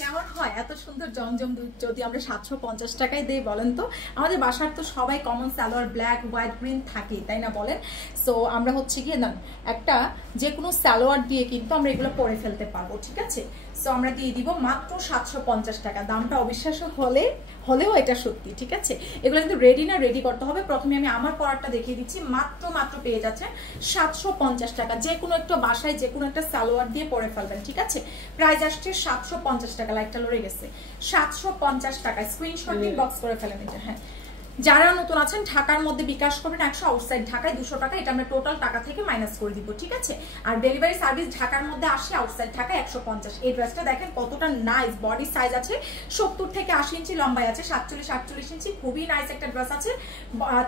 কেমন হয় এত সুন্দর জমজম দুধ যদি আমরা 750 টাকায় দেই বলেন তো? আমাদের বাসার তো সবাই common salwar black white green থাকে, তাই না বলেন? সো আমরা হচ্ছে গিয়ে না একটা যে কোনো সালোয়ার দিয়ে কিন্তু আমরা এগুলো পরে ফেলতে পারবো, ঠিক আছে? সো আমরা দিয়ে দিব মাত্র 750 টাকা। দামটা অবিশ্বাস্য হলেও এটা সত্যি, ঠিক আছে? এগুলো কিন্তু রেডি করতে হবে। প্রথমে আমি আমার পরারটা দেখিয়ে দিচ্ছি। মাত্র পেয়ে যাচ্ছে 750 টাকা। যে কোনো একটা বাসায় যে কোনো একটা সালোয়ার দিয়ে পরে ফেলবেন, ঠিক আছে? প্রাইস আসছে 750 টাকা। লাইকটা লড়ে গেছে। 750 টাকা। স্ক্রিনশট দিয়ে বক্স করে ফেলেন এটা। হ্যাঁ, যারা নতুন আছেন ঢাকার মধ্যে বিকাশ করবেন 100, আউটসাইড ঢাকায় 200 টাকা। এটা আমরা টোটাল টাকা থেকে মাইনাস করে দিব, ঠিক আছে? আর ডেলিভারি সার্ভিস ঢাকার মধ্যে আসে, আউটসাইড ঢাকায় 150। এই ড্রেসটা দেখেন কতটা নাইস। বডি সাইজ আছে 70 থেকে 80 ইঞ্চি, লম্বাই আছে 47-48 ইঞ্চি। খুবই নাইস একটা ড্রেস আছে।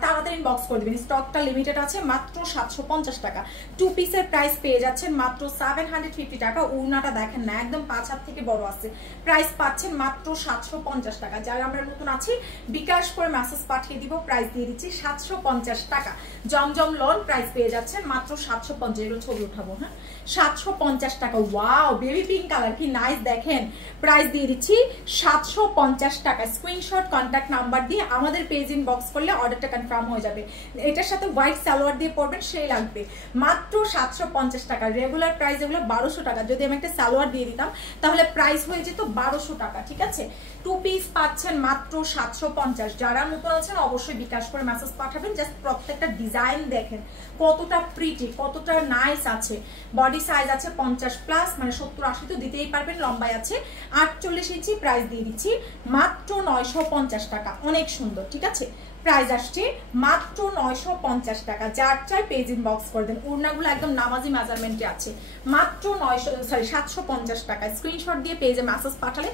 তাড়াতাড়ি ইনবক্স করে দিবেন, স্টকটা লিমিটেড আছে। মাত্র 750 টাকা। 2 পিসের প্রাইস পেয়ে যাচ্ছেন মাত্র 750 টাকা। উড়নাটা দেখেন না, একদম 5 হাত থেকে বড় আছে। প্রাইস পাচ্ছেন মাত্র 750 টাকা। যারা আমরা নতুন আছি বিকাশ করে মেসেজ পাঠিয়ে দিব। প্রাইস দিয়ে দিচ্ছি 750 টাকা। জমজম লোন প্রাইস পেয়ে যাচ্ছেন মাত্র 750। এগুলো ছবি উঠাবো। হ্যাঁ, 750 টাকা। ওয়াও, বেবি পিঙ্ক কালার, কি নাইস দেখেন। প্রাইস দিয়ে দিচ্ছি 750 টাকা। স্ক্রিনশট কন্ট্যাক্ট নাম্বার দিয়ে আমাদের পেজ ইনবক্স করলে অর্ডারটা কনফার্ম হয়ে যাবে। এটার সাথে হোয়াইট সালোয়ার দিয়ে পরবেন, সেই লাগবে। মাত্র 750 টাকা। রেগুলার প্রাইস এগুলো 1200 টাকা। যদি আমি একটা সালোয়ার দিয়ে দিতাম তাহলে প্রাইস হয়ে যেত 1200 টাকা, ঠিক আছে? 2 পিস পাচ্ছেন মাত্র 750। যারা নতুন আছেন অবশ্যই বিকাশ করে মেসেজ পাঠাবেন। জাস্ট প্রত্যেকটা ডিজাইন দেখেন কতটা প্রিটি, কতটা নাইস আছে। বডি সাইজ আছে 50+, মানে 70-80 তো দিতেই পারবেন। লম্বাই আছে 48 ইঞ্চি। প্রাইস দিয়ে দিচ্ছি মাত্র 950 টাকা। অনেক সুন্দর, ঠিক আছে? প্রাইস আসছে মাত্র 950 টাকা। যার চাই পেজ ইনবক্স করে দেন। ওড়নাগুলো একদম নামাজি মেজারমেন্টে আছে। মাত্র 750 টাকা। স্ক্রিনশট দিয়ে পেজে মেসেজ পাঠালে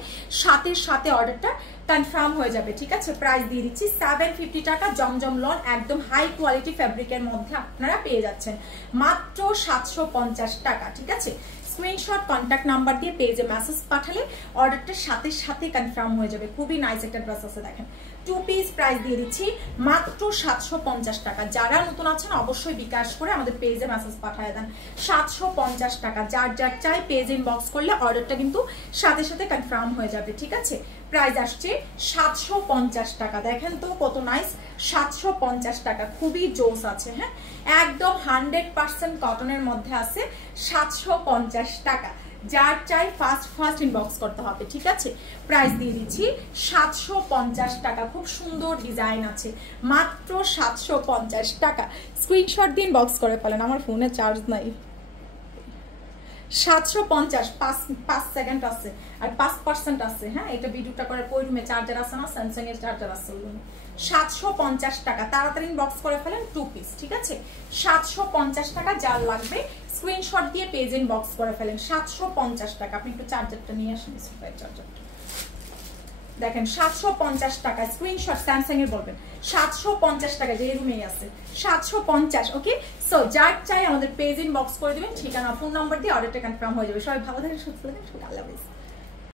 সাথে অর্ডারটা কনফার্ম হয়ে যাবে, ঠিক আছে? প্রাইস দিয়ে দিচ্ছি 750 টাকা। জমজম লন একদম হাই কোয়ালিটি ফ্যাব্রিকের মধ্যে আপনারা পেয়ে যাচ্ছেন মাত্র 750 টাকা, ঠিক আছে? স্ক্রিনশট কন্ট্যাক্ট নাম্বার দিয়ে পেজে মেসেজ পাঠালে অর্ডারটা সাথে কনফার্ম হয়ে যাবে। খুবই নাইস একটা ড্রেস আছে দেখেন। 2 পিস প্রাইস দিয়ে দিচ্ছি মাত্র 750 টাকা। যারা নতুন আছেন অবশ্যই বিকাশ করে আমাদের পেজে মেসেজ পাঠিয়ে দেন। 750 টাকা। যার চাই পেজ ইনবক্স করলে অর্ডারটা কিন্তু সাথে কনফার্ম হয়ে যাবে, ঠিক আছে? প্রাইস আসছে 750 টাকা। দেখেন তো কত নাইস। 750 টাকা। খুবই জোস আছে। হ্যাঁ, একদম 100% কটনের মধ্যে আছে। 750 টাকা। যার চাই ফার্স্ট ইনবক্স করতে হবে, ঠিক আছে? প্রাইস দিয়ে দিচ্ছি 750 টাকা। খুব সুন্দর ডিজাইন আছে। মাত্র 750 টাকা। স্ক্রিনশট দিয়ে ইনবক্স করে ফেলেন। আমার ফোনে চার্জ নাই। 750, 5 সেকেন্ড আছে আর 5% আছে। হ্যাঁ, এটা ভিডিওটা করে ওই রুমে চার্জার আছে না, স্যামসাং এর চার্জার আছে ওই রুমে। 750 টাকা। তাড়াতাড়ি ইনবক্স করে ফেলেন। 2 পিস, ঠিক আছে? 750 টাকা। যার লাগবে স্ক্রিনশট দিয়ে পেজ ইনবক্স করে ফেলেন। 750 টাকা। আপনি একটু চার্জারটা নিয়ে আসেন, সুপার চার্জারটা দেখেন। 750 টাকা। স্ক্রিনশট স্যামসাং এর বলবেন। 750 টাকা। যে রুমেই আছে 750। ওকে, সো যার চাই আমাদের পেজ ইনবক্স করে দিবেন। ঠিকানা ফোন নাম্বার দিয়ে অর্ডারটা কনফার্ম হয়ে যাবে। সবাই ভালো থাকেন, সুস্থ থাকেন। আল্লাহ হাফেজ।